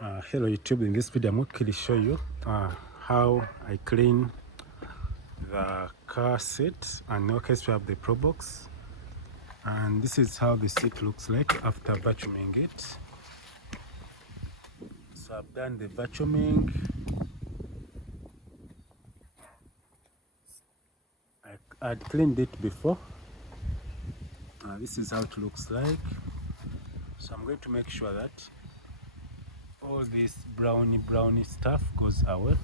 Hello YouTube, in this video I'm going to show you how I clean the car seat. And in our case we have the Pro Box, and this is how the seat looks like after vacuuming it. So I've done the vacuuming. I'd cleaned it before. This is how it looks like. So I'm going to make sure that all this browny stuff goes away.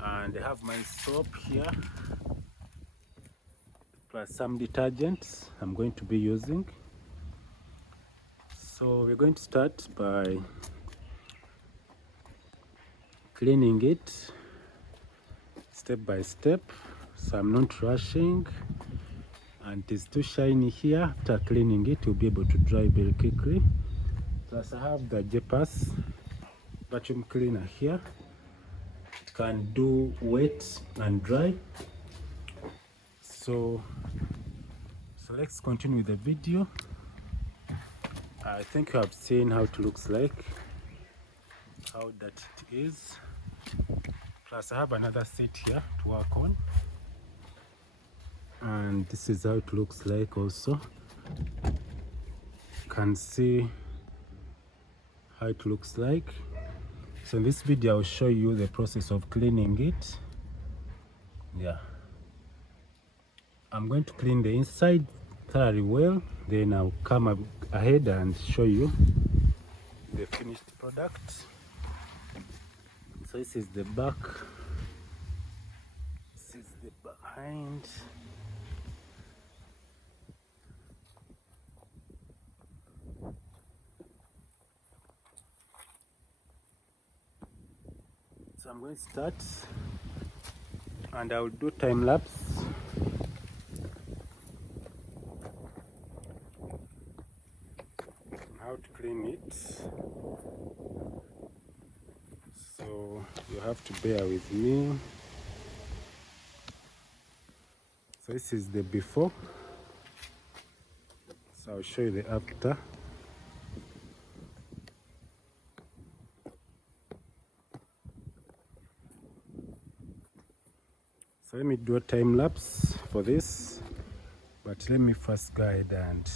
And I have my soap here plus some detergents I'm going to be using. So we're going to start by cleaning it step by step, so I'm not rushing, and it is too shiny here. After cleaning it, you'll be able to dry very quickly. Plus I have the Jeepers vacuum cleaner here. It can do wet and dry. So let's continue with the video. I think you have seen how it looks like, how that it is. Plus I have another seat here to work on, and this is how it looks like also. You can see how it looks like. So in this video I'll show you the process of cleaning it. I'm going to clean the inside thoroughly well, then I'll come ahead and show you the finished product. So this is the back, this is the behind. So I'm going to start, and I will do time lapse. How to clean it. So you have to bear with me. So this is the before. So I'll show you the after. So let me do a time lapse for this, but let me first go ahead and